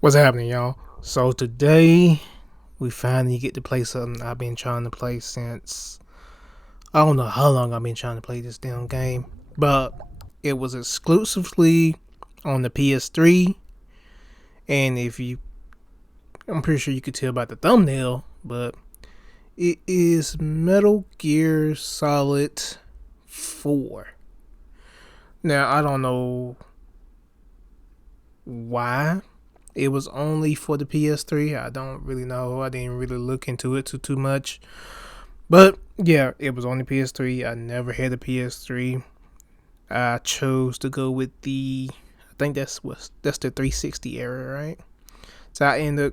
What's happening, y'all? So today we finally get to play something I've been trying to play since I don't know how long I've been trying to play this damn game, but it was exclusively on the PS3. And I'm pretty sure you could tell by the thumbnail, but it is Metal Gear Solid 4. Now I don't know why it was only for the PS3. I don't really know. I didn't really look into it too much. But yeah, it was on the PS3. I never had a PS3. I chose to go with I think that's the 360 era, right? So I ended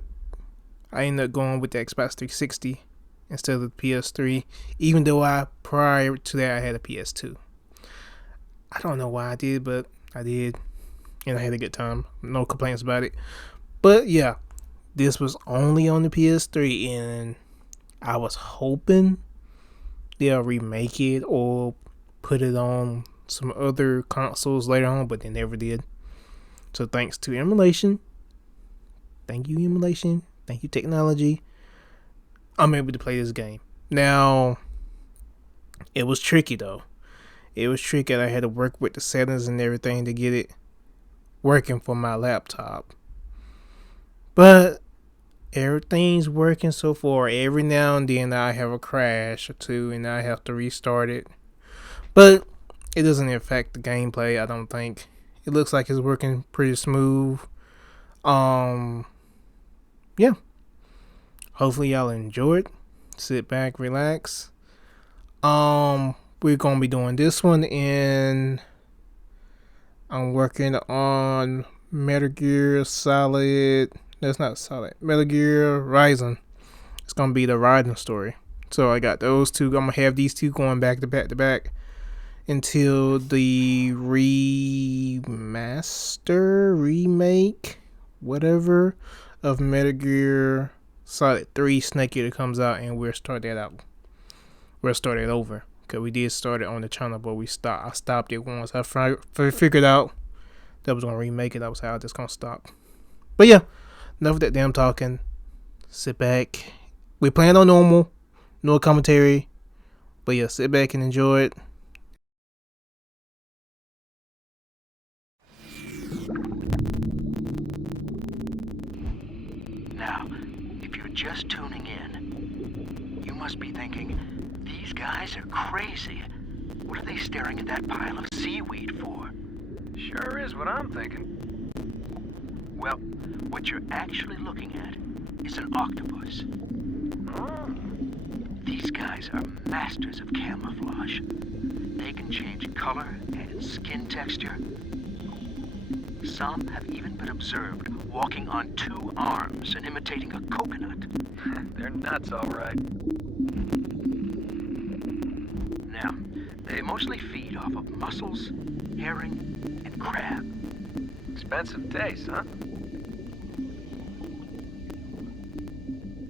up going with the Xbox 360 instead of the PS3, even though prior to that I had a PS2. I don't know why I did, but I did, and I had a good time. No complaints about it. But yeah, this was only on the PS3, and I was hoping they'll remake it or put it on some other consoles later on, but they never did. So thanks to emulation, thank you emulation, thank you technology, I'm able to play this game. Now, it was tricky though. It was tricky. I had to work with the settings and everything to get it working for my laptop. But everything's working so far. Every now and then I have a crash or two and I have to restart it. But it doesn't affect the gameplay, I don't think. It looks like it's working pretty smooth. Yeah. Hopefully y'all enjoy it. Sit back, relax. We're gonna be doing this one, and I'm working on Metal Gear Solid. That's not Solid. Metal Gear Rising. It's gonna be the Rising story. So I got those two. I'm gonna have these two going back to back until the remake, whatever, of Metal Gear Solid 3 Snake Eater comes out, and we'll start that out. We'll start it over. Cause we did start it on the channel, but I stopped it once. I figured out that was gonna remake it. That was how I just gonna stop. But yeah, enough of that damn talking. Sit back. We plan on normal, no commentary. But yeah, sit back and enjoy it. Now, if you're just tuning in, you must be thinking, these guys are crazy. What are they staring at that pile of seaweed for? Sure is what I'm thinking. Well, what you're actually looking at is an octopus. Oh. These guys are masters of camouflage. They can change color and skin texture. Some have even been observed walking on two arms and imitating a coconut. They're nuts, all right. Now, they mostly feed off of mussels, herring, and crab. Expensive taste, huh?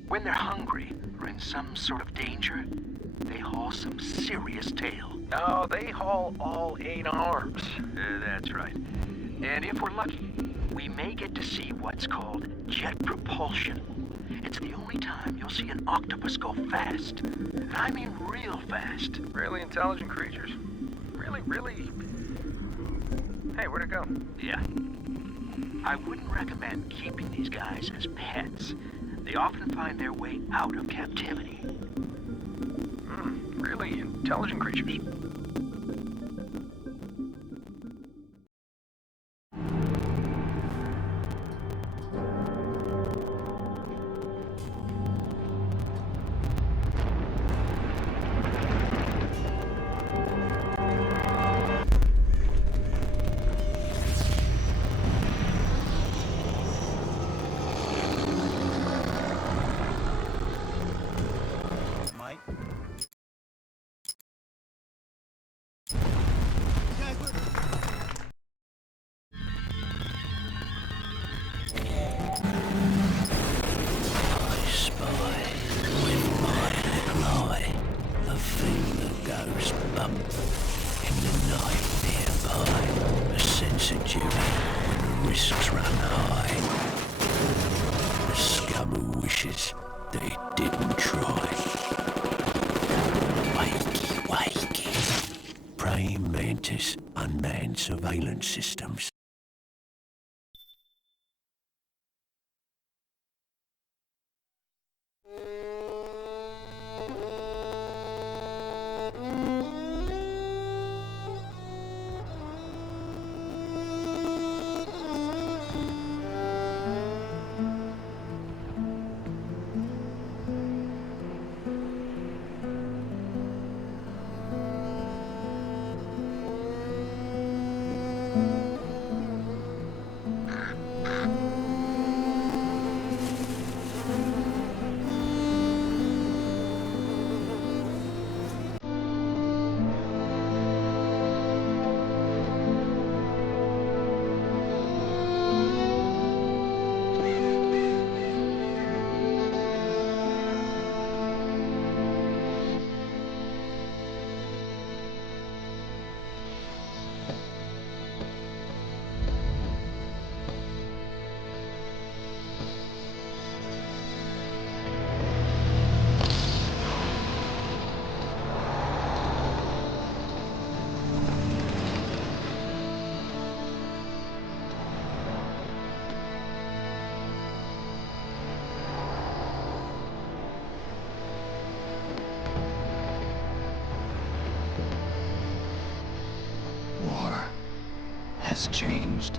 When they're hungry or in some sort of danger, they haul some serious tail. No, they haul all 8 arms. That's right. And if we're lucky, we may get to see what's called jet propulsion. It's the only time you'll see an octopus go fast. And I mean real fast. Really intelligent creatures. Really... Hey, where'd it go? Yeah. I wouldn't recommend keeping these guys as pets. They often find their way out of captivity. Really intelligent creatures. It's a duty when the risks run high. The scum who wishes they didn't try. Wakey, wakey. Praying mantis, unmanned surveillance systems. Has changed.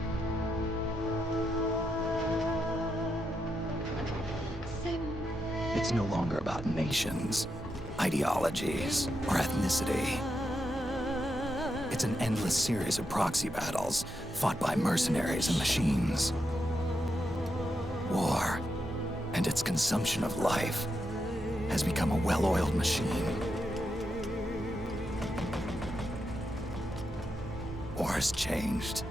It's no longer about nations, ideologies, or ethnicity. It's an endless series of proxy battles fought by mercenaries and machines. War and its consumption of life has become a well-oiled machine. War has changed.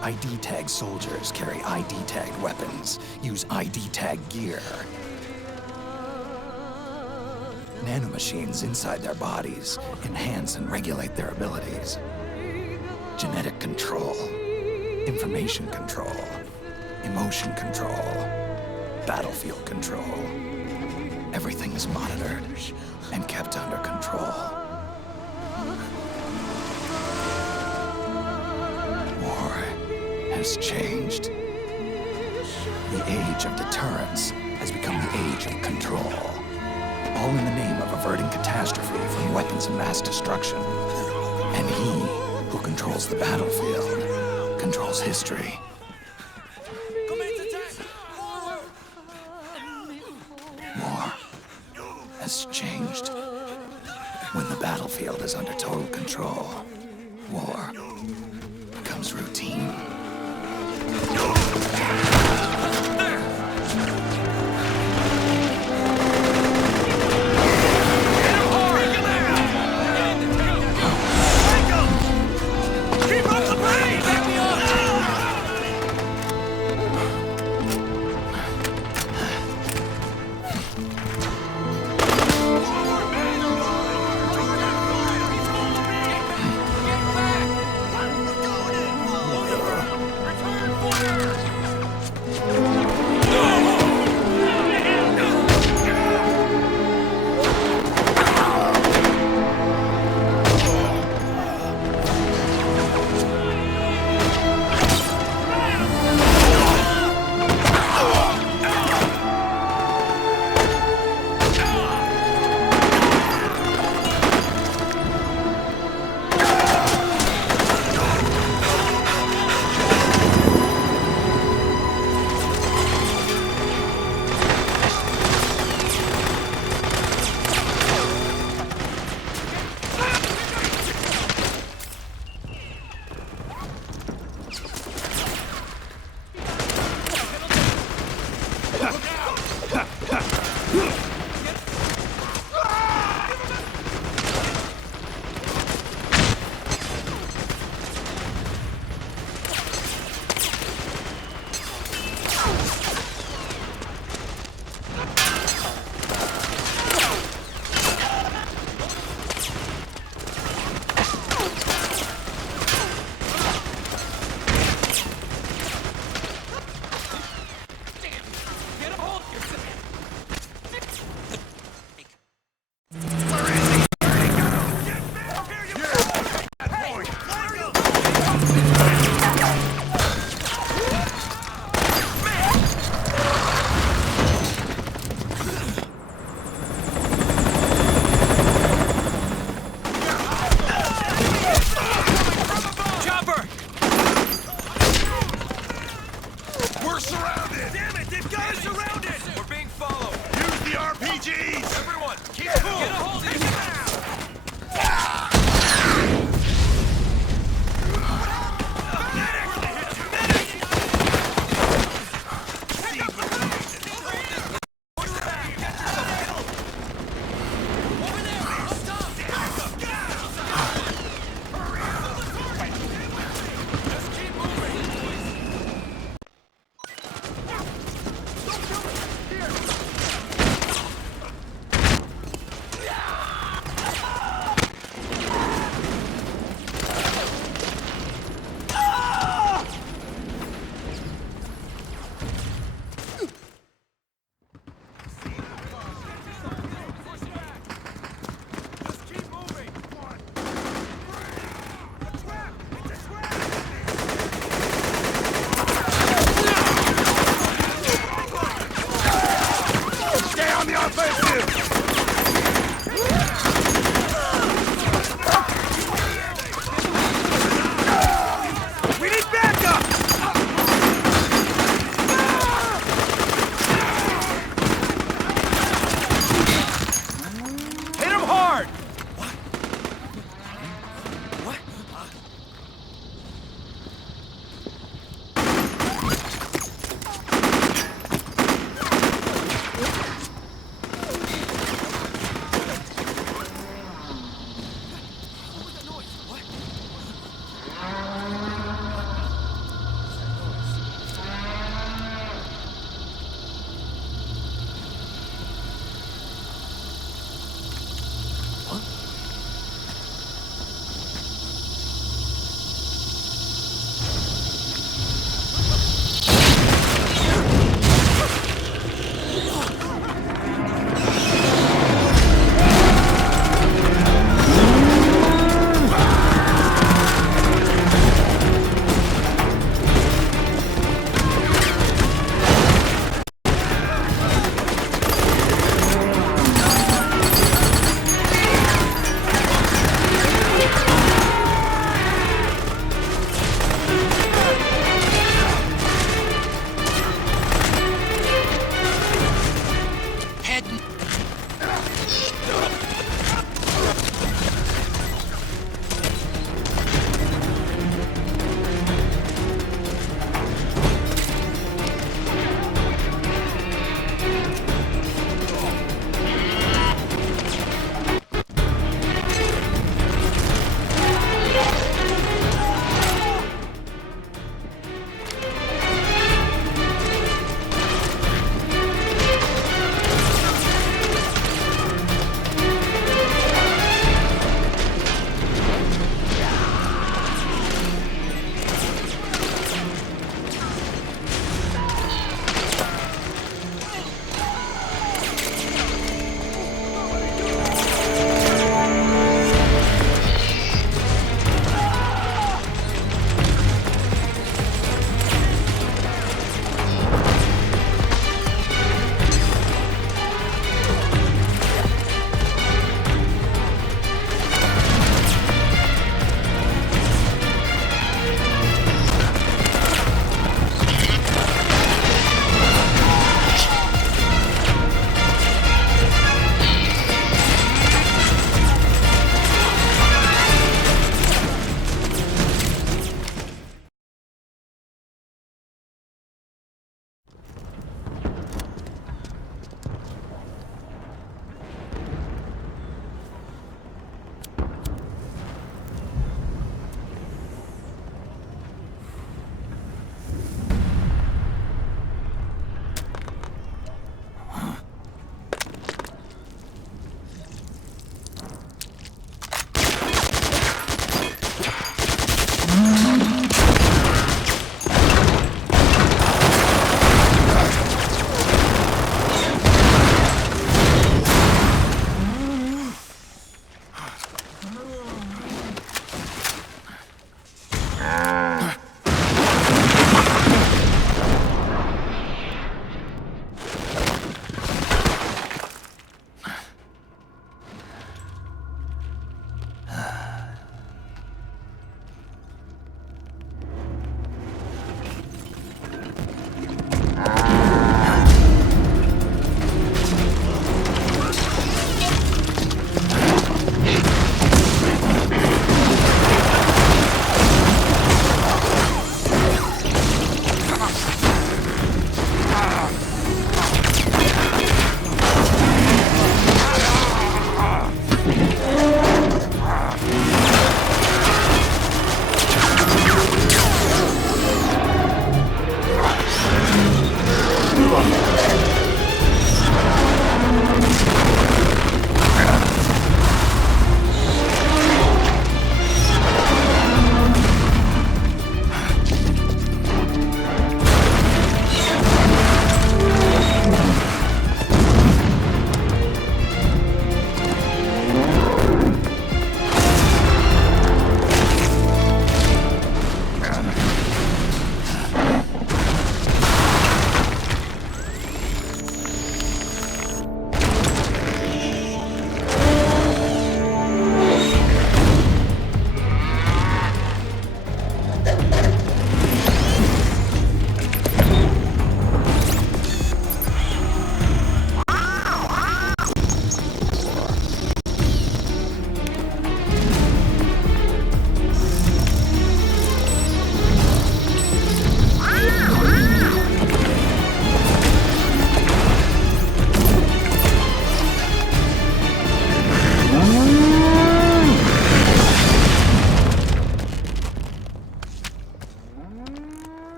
ID tag soldiers carry ID tagged weapons, use ID tag gear. Nanomachines inside their bodies enhance and regulate their abilities. Genetic control, information control, emotion control, battlefield control. Everything is monitored and kept under control. War has changed. The age of deterrence has become the age of control. All in the name of averting catastrophe from weapons of mass destruction. And he who controls the battlefield controls history. War has changed. When the battlefield is under total control, war becomes routine.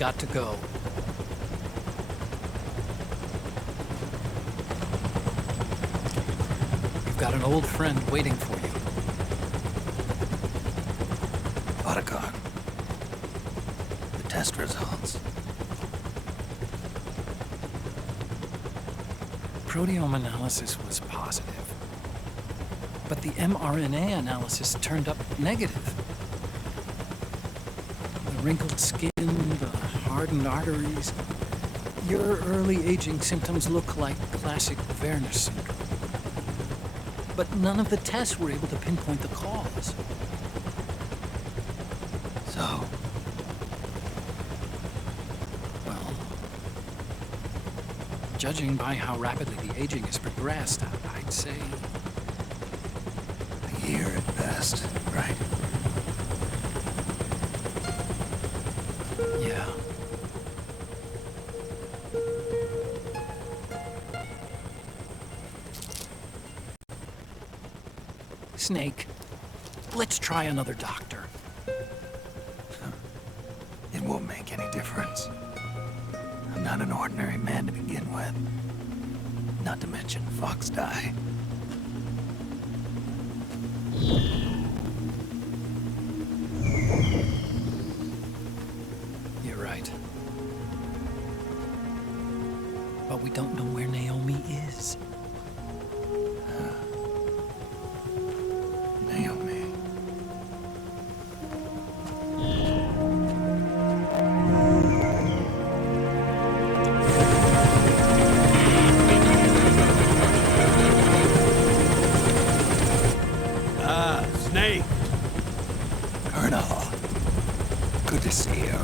got to go. You've got an old friend waiting for you. Otacon. The test results. Proteome analysis was positive, but the mRNA analysis turned up negative. The wrinkled skin, the hardened arteries. Your early aging symptoms look like classic Werner syndrome. But none of the tests were able to pinpoint the cause. So, Well, judging by how rapidly the aging has progressed, I'd say... a year at best, right? yeah. Snake, let's try another doctor. It won't make any difference. I'm not an ordinary man to begin with. Not to mention Fox die. You're right. But we don't know where Naomi is. Naomi. Snake! Colonel. Good to see you.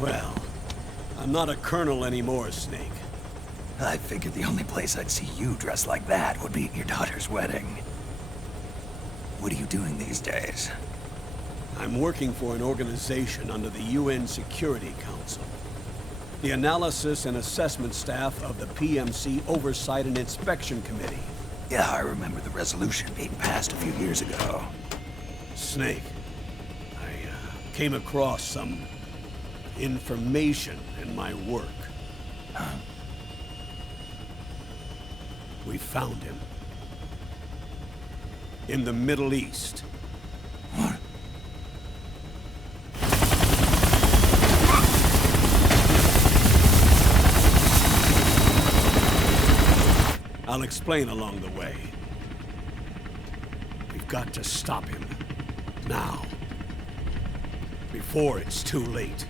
Well, I'm not a colonel anymore, Snake. I figured the only place I'd see you dressed like that would be at your daughter's wedding. What are you doing these days? I'm working for an organization under the UN Security Council. The Analysis and Assessment Staff of the PMC Oversight and Inspection Committee. Yeah, I remember the resolution being passed a few years ago. Snake, I came across some information in my work. We found him. In the Middle East. What? I'll explain along the way. We've got to stop him. Now. Before it's too late.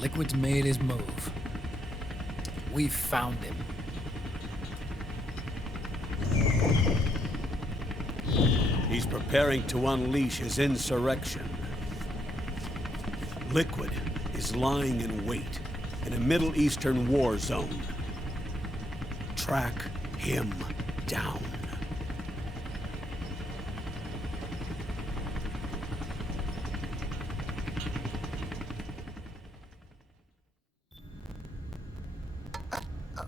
Liquid's made his move. We've found him. He's preparing to unleash his insurrection. Liquid is lying in wait in a Middle Eastern war zone. Track him down.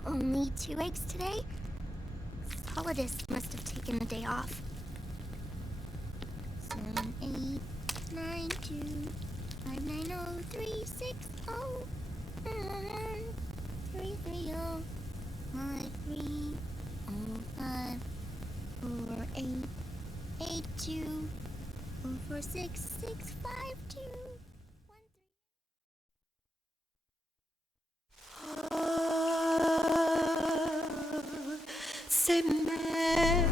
Only 2 eggs today? Solidus must have taken the day off. 7, 8, 9, 2, 5, 9, 0, 3, 6, 0, 3, 3, 0, 5, 3, 0, 5, 4, 8, 8, 2, 4, 4, 6, 6, 5, 2, 1, 3. Say man.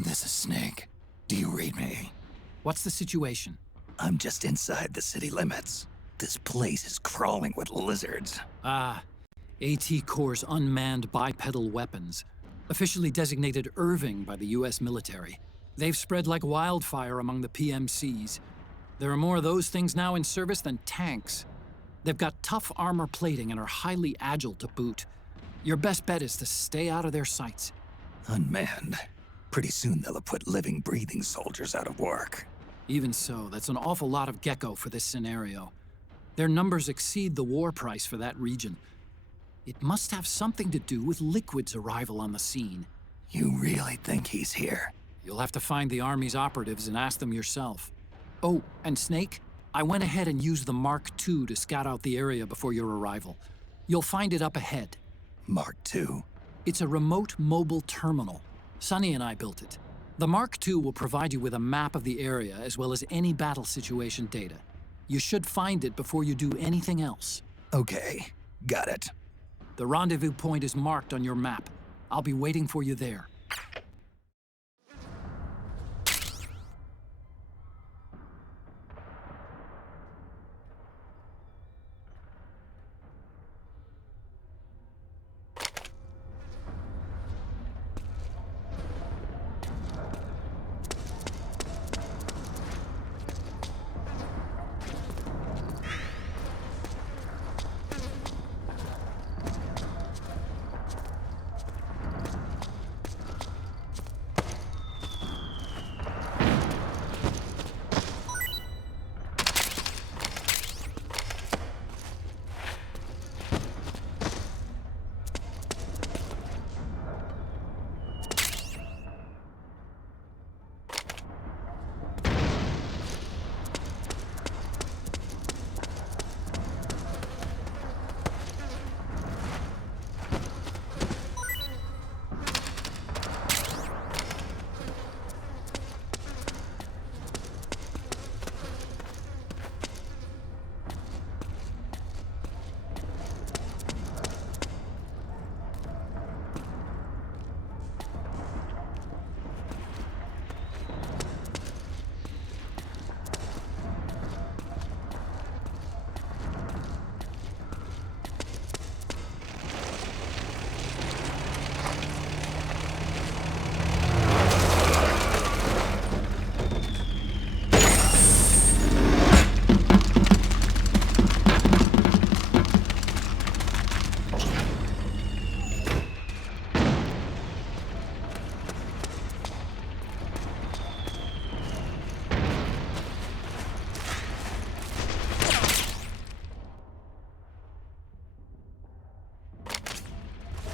This is Snake. Do you read me? What's the situation? I'm just inside the city limits. This place is crawling with lizards. AT Corps' unmanned bipedal weapons, officially designated Irving by the US military. They've spread like wildfire among the PMCs. There are more of those things now in service than tanks. They've got tough armor plating and are highly agile to boot. Your best bet is to stay out of their sights. Unmanned. Pretty soon they'll have put living, breathing soldiers out of work. Even so, that's an awful lot of gecko for this scenario. Their numbers exceed the war price for that region. It must have something to do with Liquid's arrival on the scene. You really think he's here? You'll have to find the Army's operatives and ask them yourself. Oh, and Snake, I went ahead and used the Mark II to scout out the area before your arrival. You'll find it up ahead. Mark II? It's a remote mobile terminal. Sonny and I built it. The Mark II will provide you with a map of the area as well as any battle situation data. You should find it before you do anything else. Okay, got it. The rendezvous point is marked on your map. I'll be waiting for you there.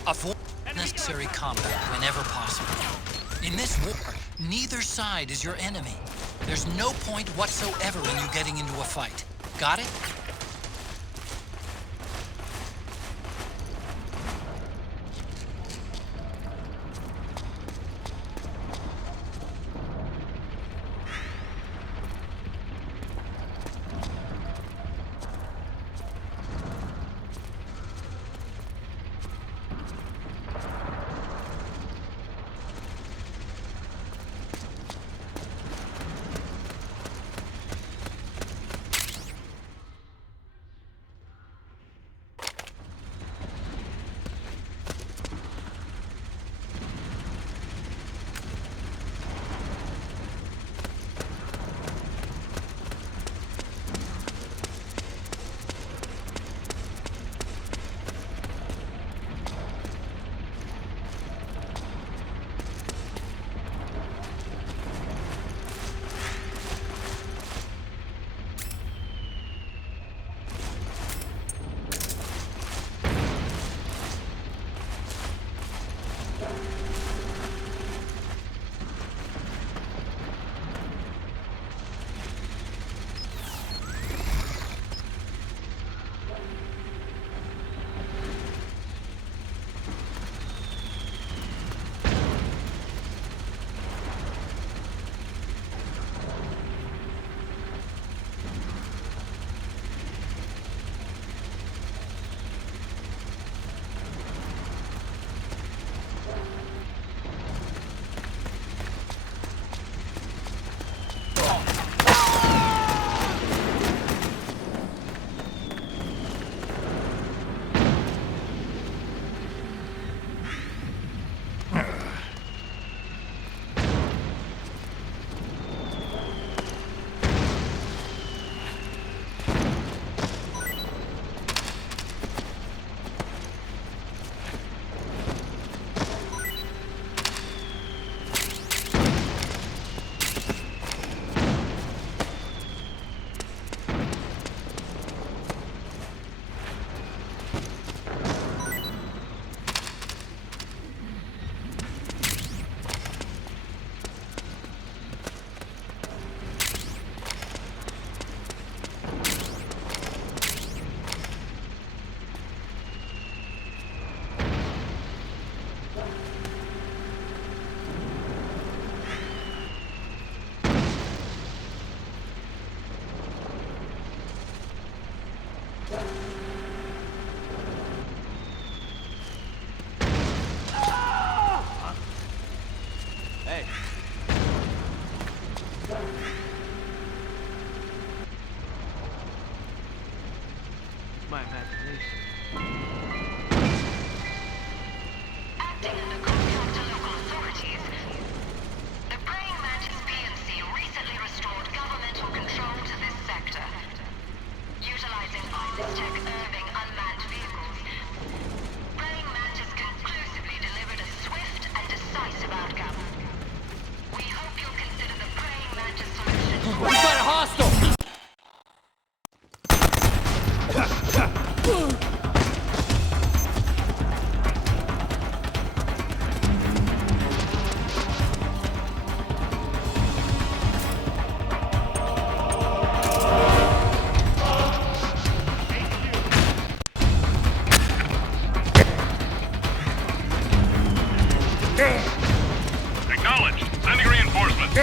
Avoid unnecessary combat whenever possible. In this war, neither side is your enemy. There's no point whatsoever in you getting into a fight. Got it? my imagination. Acting under contract to local authorities, the Praying Mantis PMC recently restored governmental control to this sector. Utilizing Tech Irving unmanned vehicles, Praying Mantis conclusively delivered a swift and decisive outcome. We hope you'll consider the Praying Mantis solution. We got a hostile! Acknowledged. Sending reinforcements.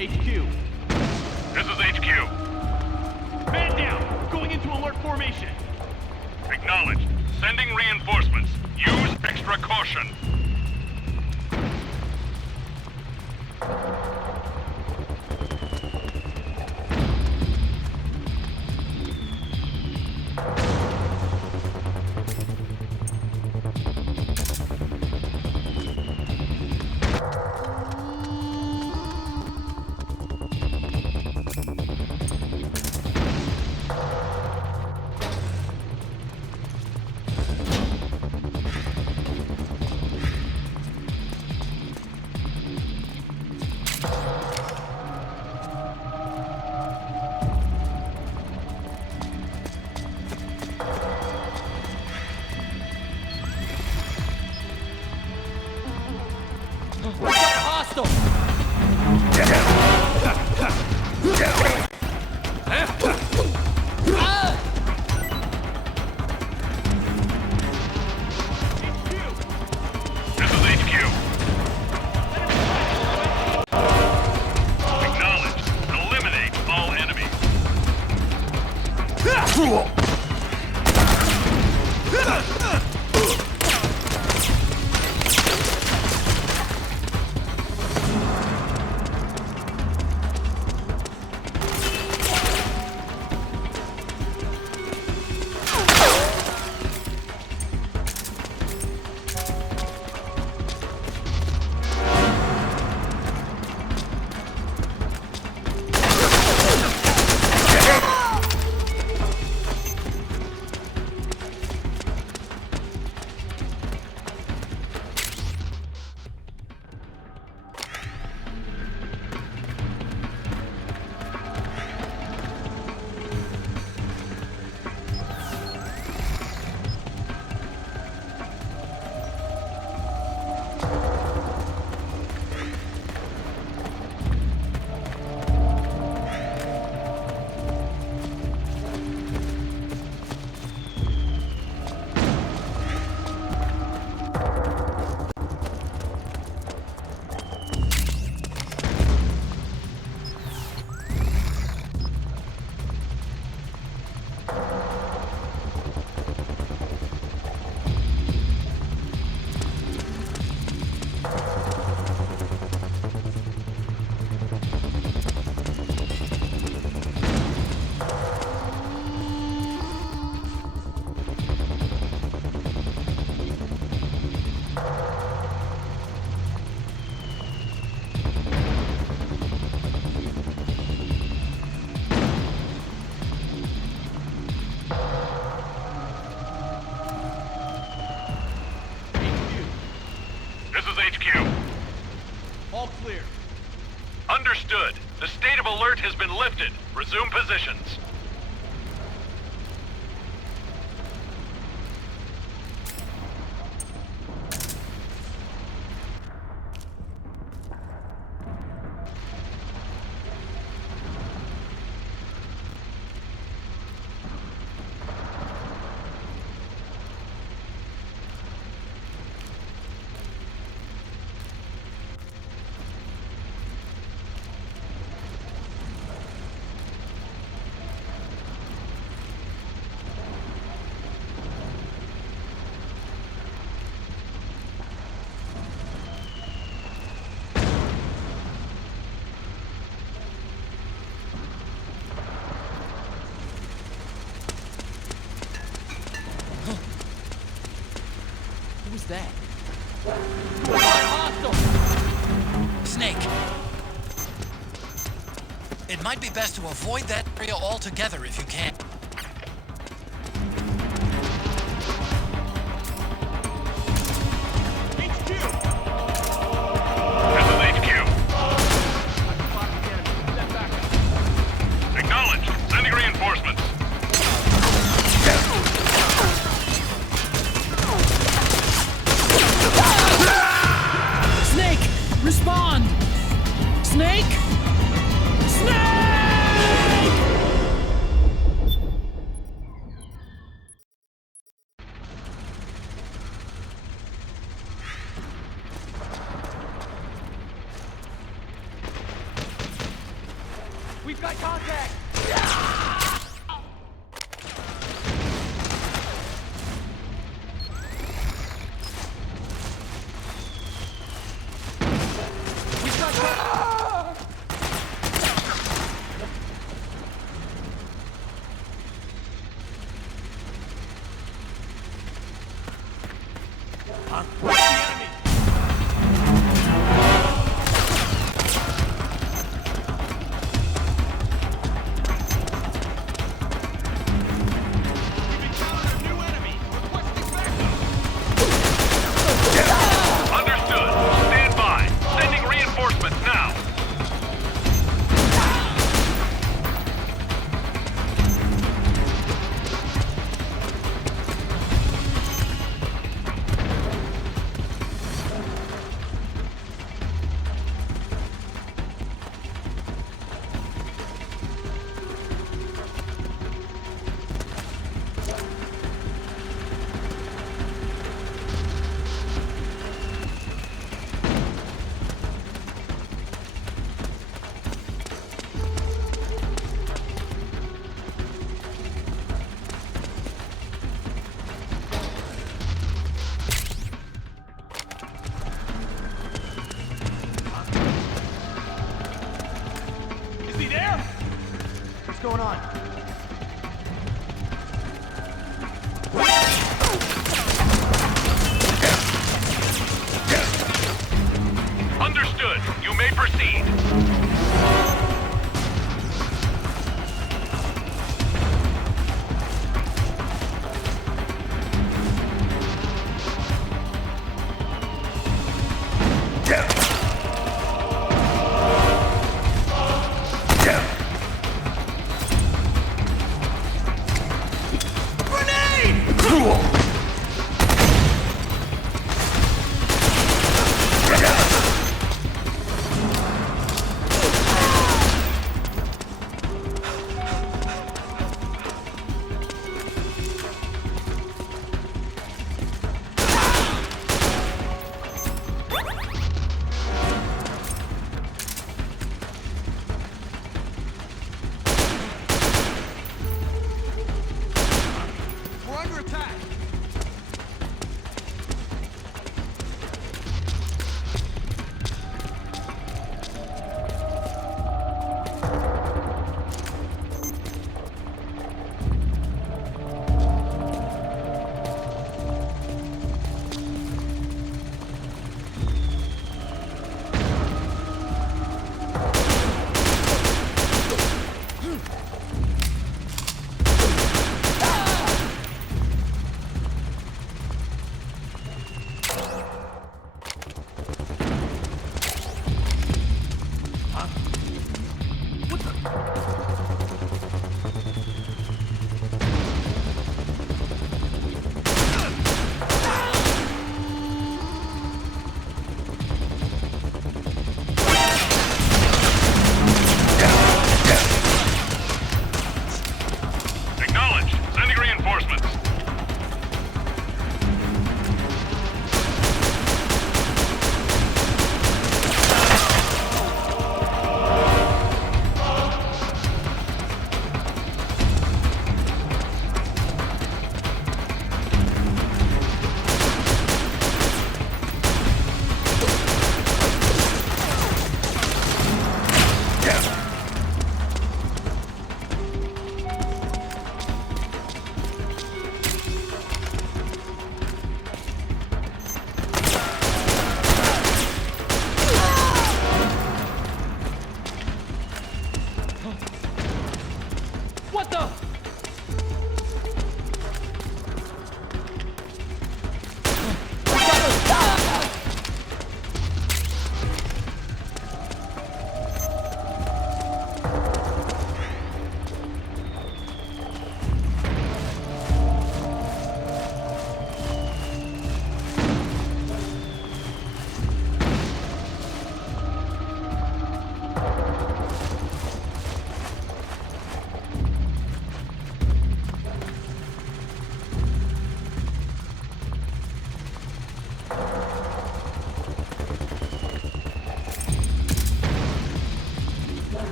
HQ. This is HQ. Man down! Going into alert formation! Acknowledged. Sending reinforcements. Use extra caution. We got a hostile! This is HQ. Acknowledged. Eliminate all enemies. has been lifted. Resume positions. Who was that? Snake. It might be best to avoid that area altogether if you can. This is HQ. Acknowledged. Sending reinforcements. Snake! Respond! Snake! Snake! We've got contact! Understood. Stand by. Sending reinforcements now. Is he there? What's going on? Understood. You may proceed.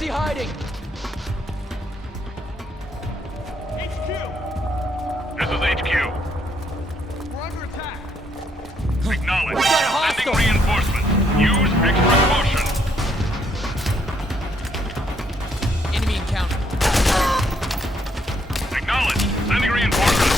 he hiding? This is HQ. We're under attack. Acknowledge. We've got a hostile. Sending reinforcements. Use extra caution. Enemy encounter. Acknowledge. Sending reinforcements.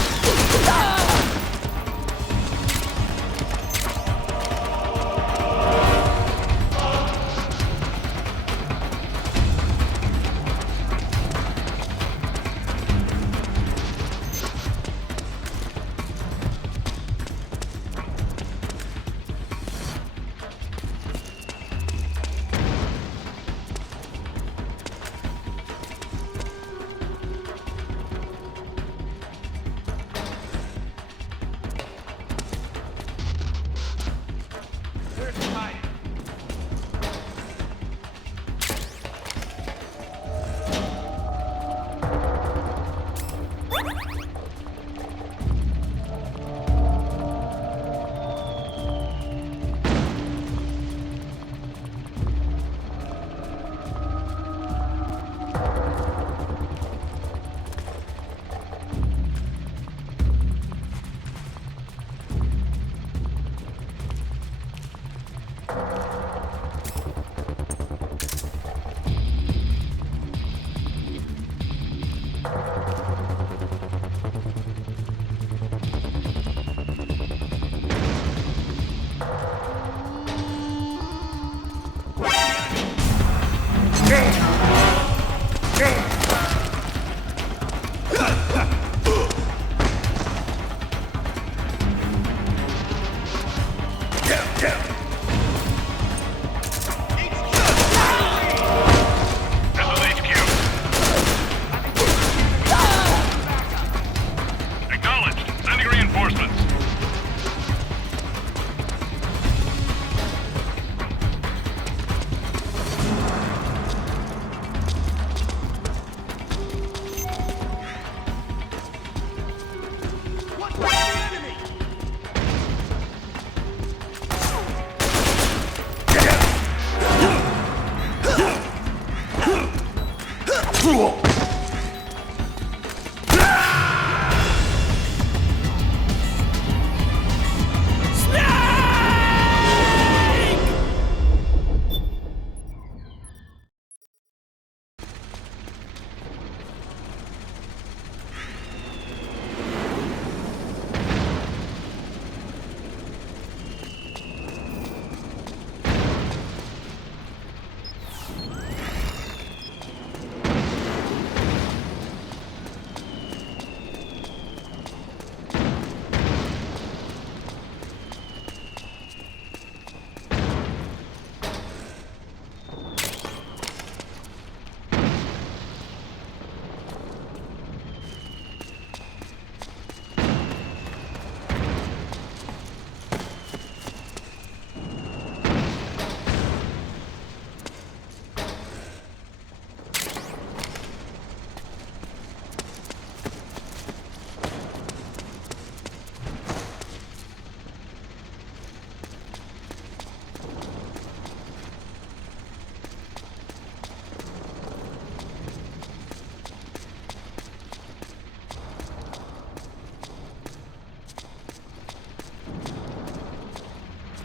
Where's he hiding? This is HQ. Acknowledged. Sending reinforcements. What's the enemy?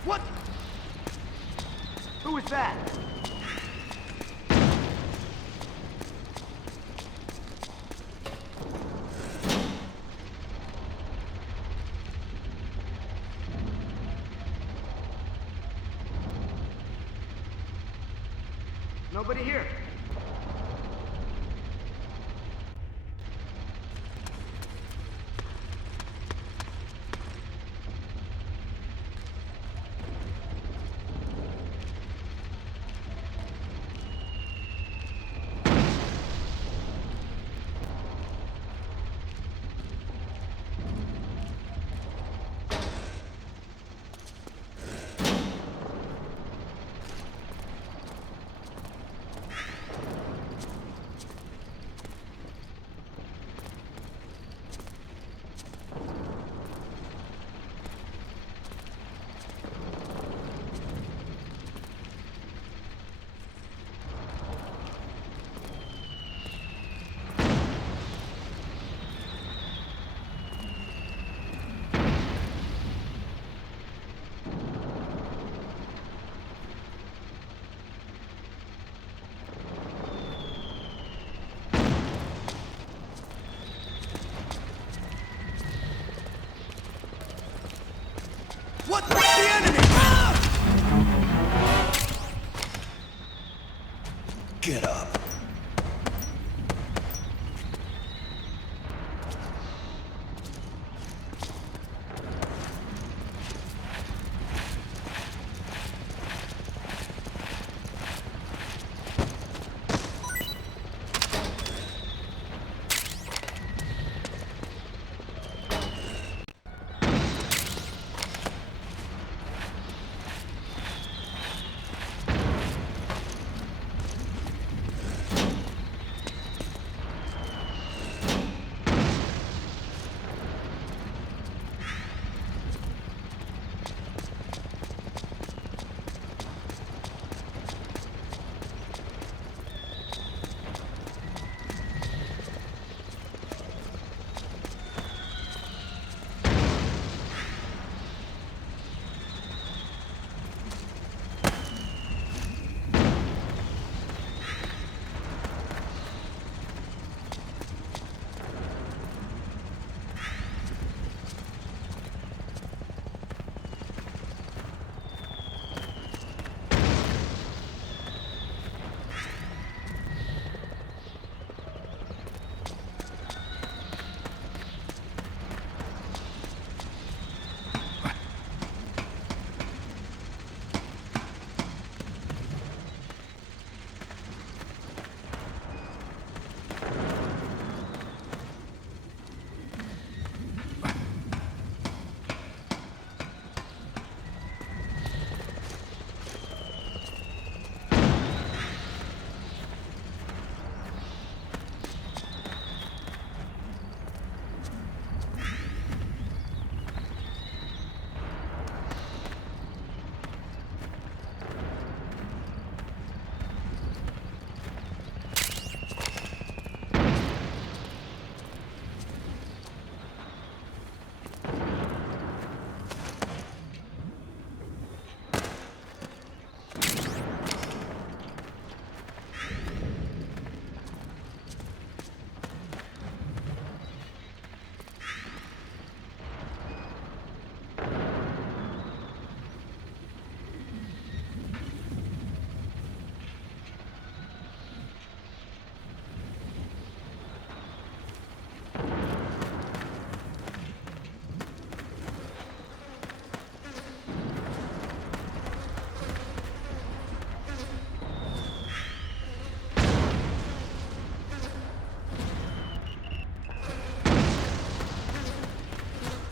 What? Who was that? Nobody here.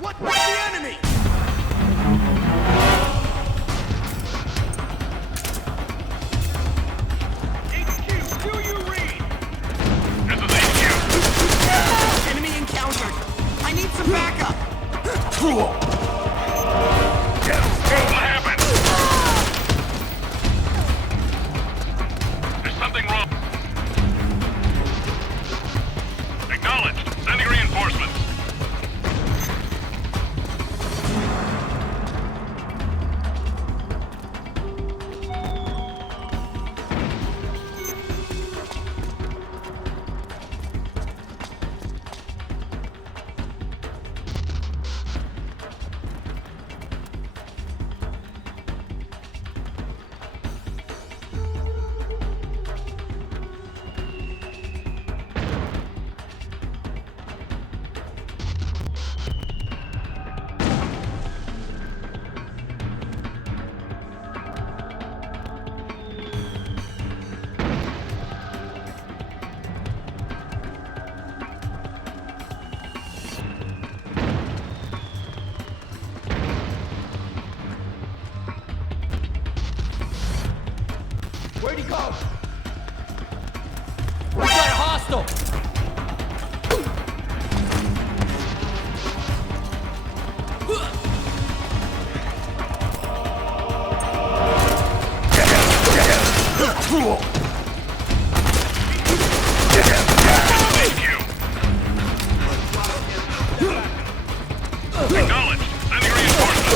What's the enemy? HQ, do you read? This is HQ. Enemy encountered. I need some backup. What happened? There's something wrong. Acknowledged. Sending reinforcements. Where'd he go? We got a hostile! Acknowledged. Sending reinforcements.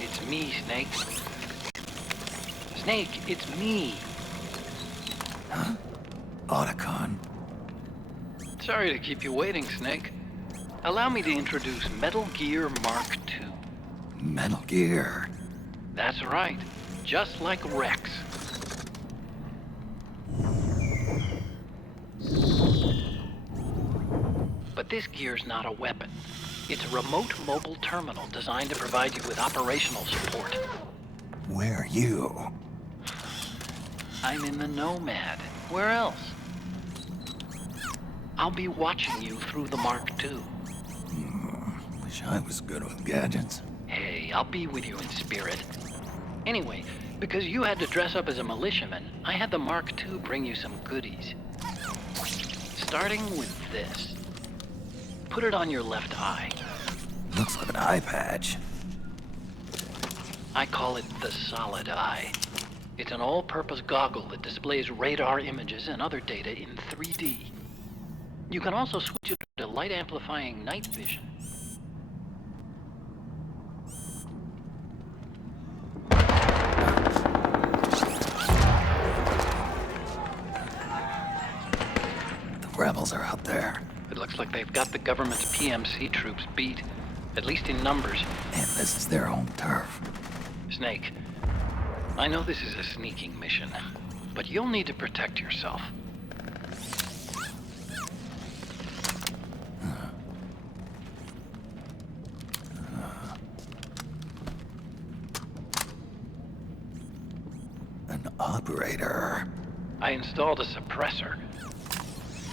It's me, Snake. Snake, it's me. Huh? Otacon. Sorry to keep you waiting, Snake. Allow me to introduce Metal Gear Mark II. Metal Gear. That's right. Just like Rex. But this gear's not a weapon. It's a remote mobile terminal designed to provide you with operational support. Where are you? I'm in the Nomad. Where else? I'll be watching you through the Mark II. Wish I was good with gadgets. Hey, I'll be with you in spirit. Anyway, because you had to dress up as a militiaman, I had the Mark II bring you some goodies. Starting with this. Put it on your left eye. Looks like an eye patch. I call it the Solid Eye. It's an all-purpose goggle that displays radar images and other data in 3D. You can also switch it to light-amplifying night vision. The rebels are out there. It looks like they've got the government's PMC troops beat, at least in numbers. And this is their home turf. Snake, I know this is a sneaking mission, but you'll need to protect yourself. An operator. I installed a suppressor.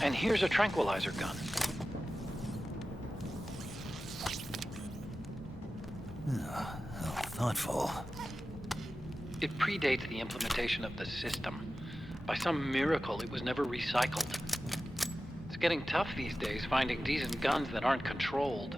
And here's a tranquilizer gun. How thoughtful. It predates the implementation of the system. By some miracle, it was never recycled. It's getting tough these days finding decent guns that aren't controlled.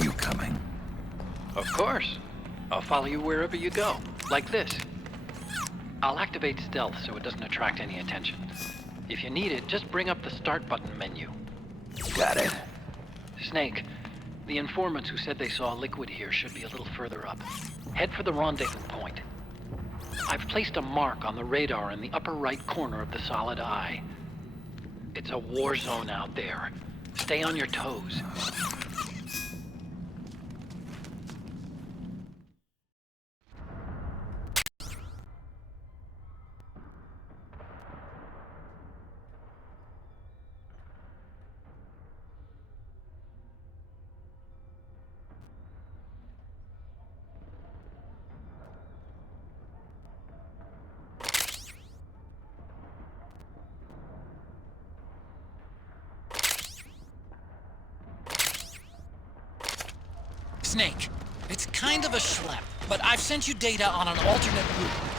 You coming? Of course. I'll follow you wherever you go, like this. I'll activate stealth so it doesn't attract any attention. If you need it, just bring up the start button menu. Got it. Snake, the informants who said they saw Liquid here should be a little further up. Head for the rendezvous point. I've placed a mark on the radar in the upper right corner of the solid eye. It's a war zone out there. Stay on your toes. Snake, it's kind of a schlep, but I've sent you data on an alternate route.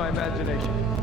my imagination.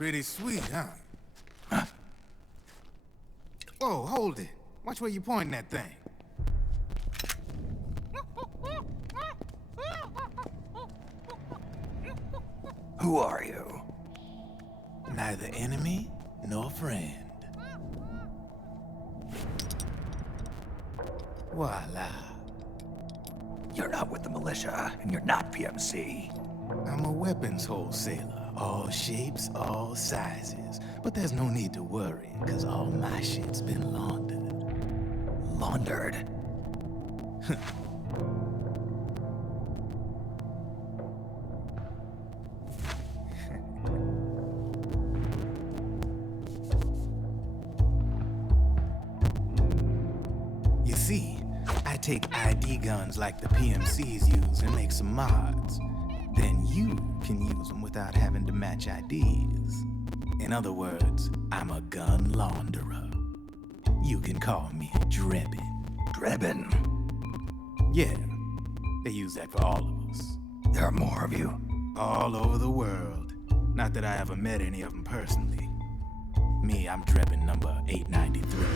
Pretty sweet, huh? Whoa, hold it. Watch where you pointing that thing. Who are you? Neither enemy nor friend. Voila. You're not with the militia, and you're not PMC. I'm a weapons wholesaler. All shapes, all sizes. But there's no need to worry, because all my shit's been laundered. Laundered? You see, I take ID guns like the PMCs use and make some mods. Then you can use them without having to match IDs. In other words, I'm a gun launderer. You can call me Drebin. Drebin? Yeah, they use that for all of us. There are more of you? All over the world. Not that I ever met any of them personally. Me, I'm Drebin number 893.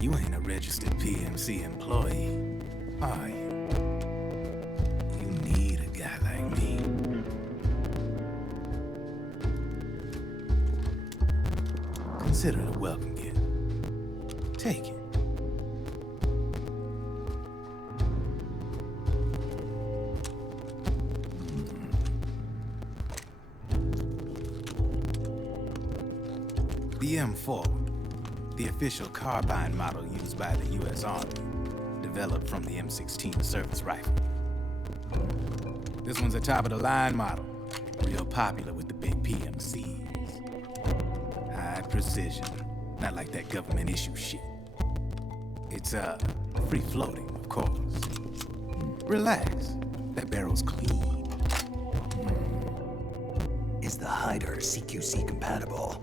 You ain't a registered PMC employee, are you? You need a guy like me. Consider it a welcome gift. Take it. The M4. The official carbine model used by the U.S. Army, developed from the M16 service rifle. This one's a top-of-the-line model, real popular with the big PMCs. High precision, not like that government issue shit. It's, free-floating, of course. Relax, that barrel's clean. Is the hider CQC compatible?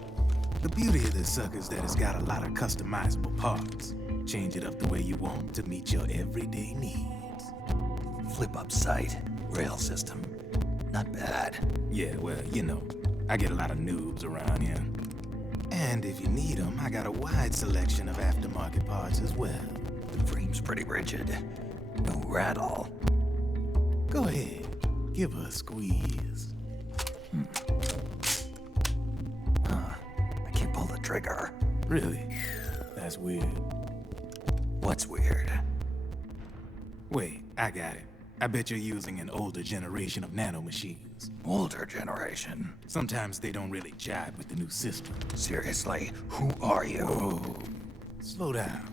The beauty of this sucker is that it's got a lot of customizable parts. Change it up the way you want to meet your everyday needs. Flip-up sight, rail system. Not bad. Yeah, well, you know, I get a lot of noobs around here. And if you need them, I got a wide selection of aftermarket parts as well. The frame's pretty rigid. No rattle. Go ahead, give her a squeeze. Pull the trigger. Really? That's weird. What's weird? Wait, I got it. I bet you're using an older generation of nanomachines. Older generation? Sometimes they don't really jive with the new system. Seriously, who are you? Whoa. Slow down.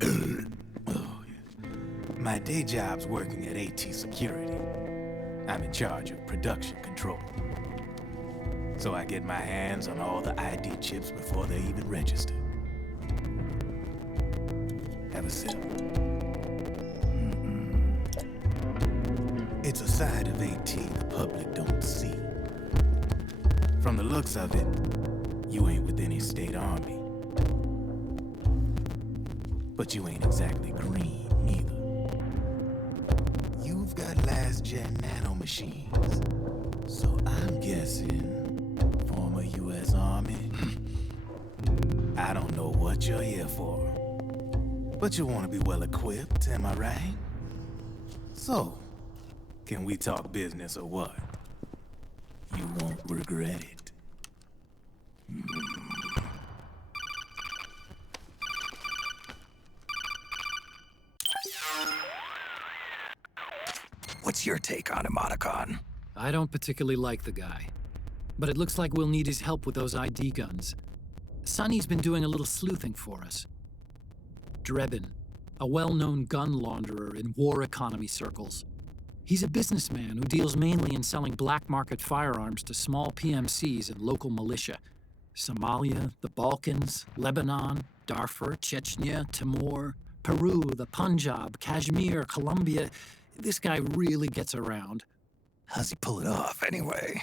Oh, yeah. My day job's working at AT Security. I'm in charge of production control. So I get my hands on all the ID chips before they even register. Have a sip. It's a side of AT the public don't see. From the looks of it, you ain't with any state army. But you ain't exactly green, neither. You've got last-gen nanomachines. So I'm guessing former U.S. Army. I don't know what you're here for. But you want to be well-equipped, am I right? So, can we talk business or what? You won't regret it. What's your take on Emoticon? I don't particularly like the guy, but it looks like we'll need his help with those ID guns. Sonny's been doing a little sleuthing for us. Drebin, a well-known gun launderer in war economy circles. He's a businessman who deals mainly in selling black market firearms to small PMCs and local militia. Somalia, the Balkans, Lebanon, Darfur, Chechnya, Timor, Peru, the Punjab, Kashmir, Colombia. This guy really gets around. How's he pull it off, anyway?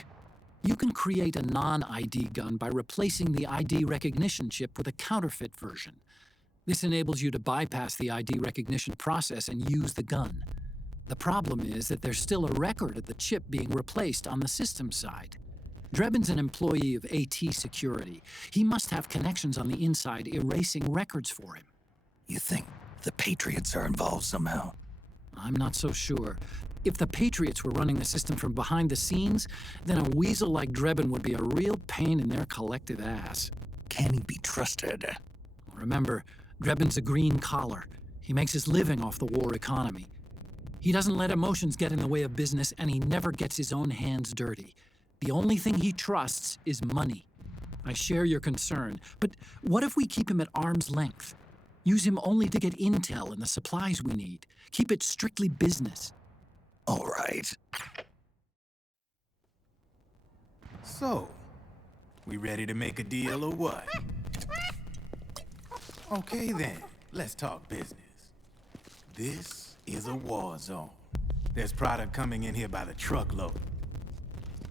You can create a non-ID gun by replacing the ID recognition chip with a counterfeit version. This enables you to bypass the ID recognition process and use the gun. The problem is that there's still a record of the chip being replaced on the system side. Drebin's an employee of AT Security. He must have connections on the inside erasing records for him. You think the Patriots are involved somehow? I'm not so sure. If the Patriots were running the system from behind the scenes, then a weasel like Drebin would be a real pain in their collective ass. Can he be trusted? Remember, Drebin's a green collar. He makes his living off the war economy. He doesn't let emotions get in the way of business, and he never gets his own hands dirty. The only thing he trusts is money. I share your concern, but what if we keep him at arm's length? Use him only to get intel and the supplies we need. Keep it strictly business. All right. So, we ready to make a deal or what? Okay then, let's talk business. This is a war zone. There's product coming in here by the truckload.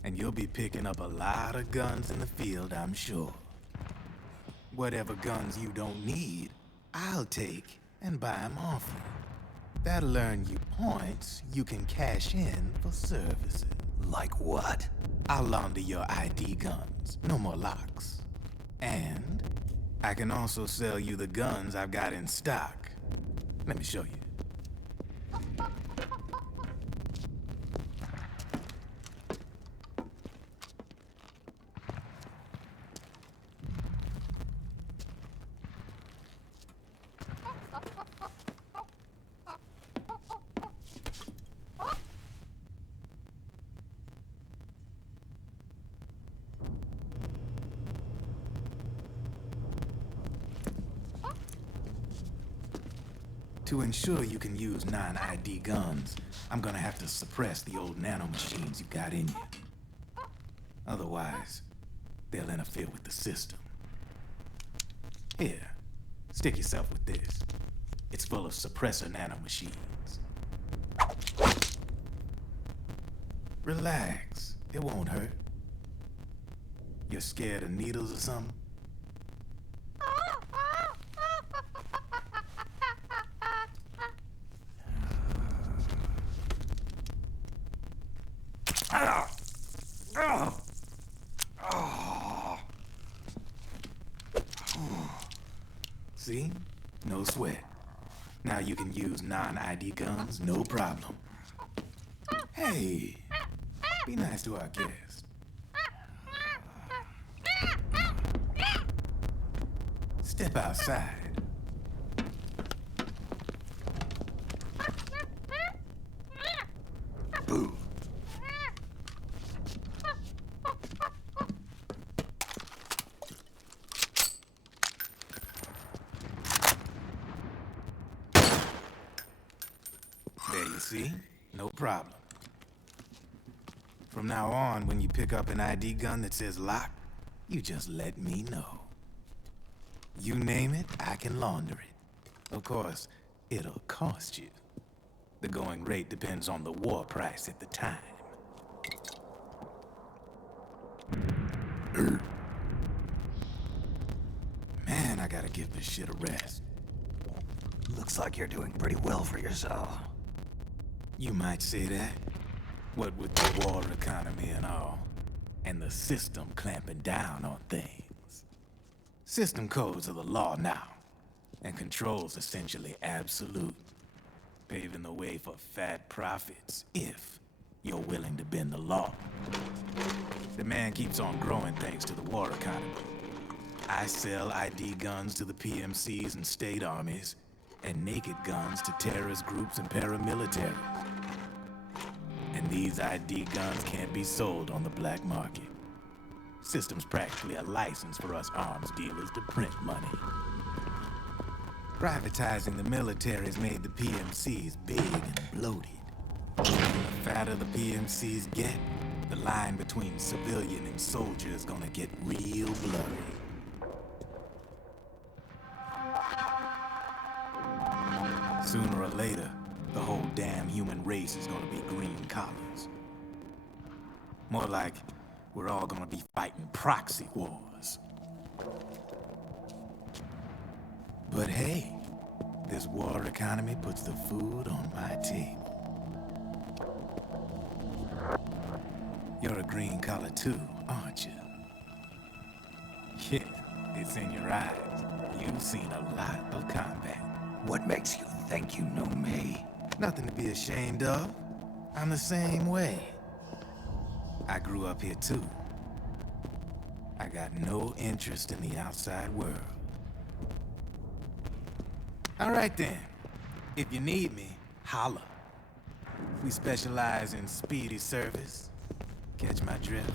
And you'll be picking up a lot of guns in the field, I'm sure. Whatever guns you don't need, I'll take and buy them off you. That'll earn you points you can cash in for services. Like what? I'll launder your ID guns, no more locks. And I can also sell you the guns I've got in stock. Let me show you. To ensure you can use non-ID guns, I'm gonna have to suppress the old nanomachines you've got in you. Otherwise, they'll interfere with the system. Here, stick yourself with this. It's full of suppressor nanomachines. Relax, it won't hurt. You're scared of needles or something? See? No sweat. Now you can use non-ID guns, no problem. Hey, be nice to our guest. Step outside. Boo. There you see? No problem. From now on, when you pick up an ID gun that says lock, you just let me know. You name it, I can launder it. Of course, it'll cost you. The going rate depends on the war price at the time. Man, I gotta give this shit a rest. Looks like you're doing pretty well for yourself. You might say that. What with the war economy and all, and the system clamping down on things. System codes are the law now, and control's essentially absolute, paving the way for fat profits if you're willing to bend the law. Demand keeps on growing thanks to the war economy. I sell ID guns to the PMCs and state armies, and naked guns to terrorist groups and paramilitaries. And these ID guns can't be sold on the black market. System's practically a license for us arms dealers to print money. Privatizing the military has made the PMCs big and bloated. The fatter the PMCs get, the line between civilian and soldier is gonna get real blurry. Sooner or later, the whole damn human race is gonna be green collars. More like we're all gonna be fighting proxy wars. But hey, this water economy puts the food on my table. You're a green collar too, aren't you? Yeah, it's in your eyes. You've seen a lot of combat. What makes you think you know me? Nothing to be ashamed of. I'm the same way. I grew up here too. I got no interest in the outside world. All right then. If you need me, holla. We specialize in speedy service. Catch my drift?